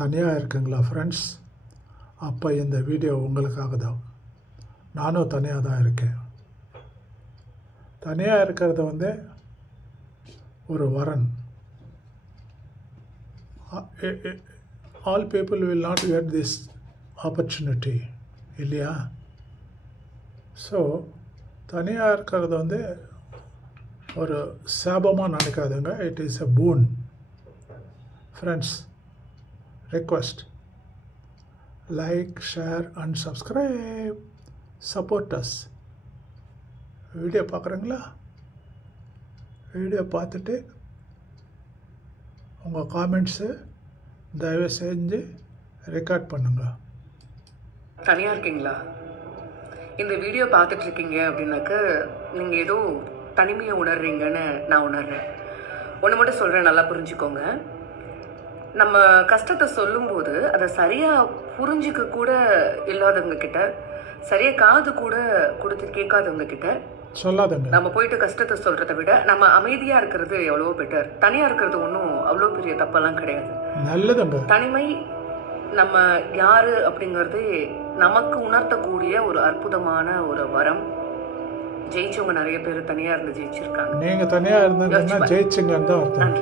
தனியாக இருக்குங்களா ஃப்ரெண்ட்ஸ்? அப்போ இந்த வீடியோ உங்களுக்காக தான். நானும் தனியாக தான் இருக்கேன். தனியாக இருக்கிறது ஒரு வரன். All people will not get this opportunity இல்லையா? ஸோ தனியாக இருக்கிறது ஒரு சாபமாக நினைக்காதுங்க. It is a boon. Friends, request, like, share and subscribe. Support us. Video பார்க்குறீங்களா? வீடியோ பார்த்துட்டு உங்கள் காமெண்ட்ஸு தயவு செஞ்சு ரெக்கார்ட் பண்ணுங்க. தனியாக இருக்கீங்களா? இந்த வீடியோ பார்த்துட்டு இருக்கீங்க அப்படின்னாக்க நீங்கள் ஏதோ தனிமையை உணர்றீங்கன்னு நான் உணர்றேன். ஒன்று மட்டும் சொல்கிறேன், நல்லா புரிஞ்சுக்கோங்க. நம்ம கஷ்டத்தை சொல்லும்போது அதை சரியாக புரிஞ்சிக்க கூட இல்லாதவங்க கிட்ட, சரியாக காது கூட கொடுத்து கேட்காதவங்க கிட்ட சொல்லாதங்க. நம்ம போயிட்டு கஷ்டத்தை சொல்கிறத விட நம்ம அமைதியாக இருக்கிறது எவ்வளோ பெட்டர். தனியாக இருக்கிறது ஒன்றும் அவ்வளோ பெரிய தப்பெல்லாம் கிடையாது. நல்லதுங்க. தனிமை நம்ம யாரு அப்படிங்கிறது நமக்கு உணர்த்தக்கூடிய ஒரு அற்புதமான ஒரு வரம். ஜெயிச்சவங்க நிறைய பேர் தனியாக இருந்து ஜெயிச்சிருக்காங்க. நீங்கள் தனியாக இருந்தீங்கன்னா ஜெயிச்சுங்கன்னு தான் அர்த்தம்.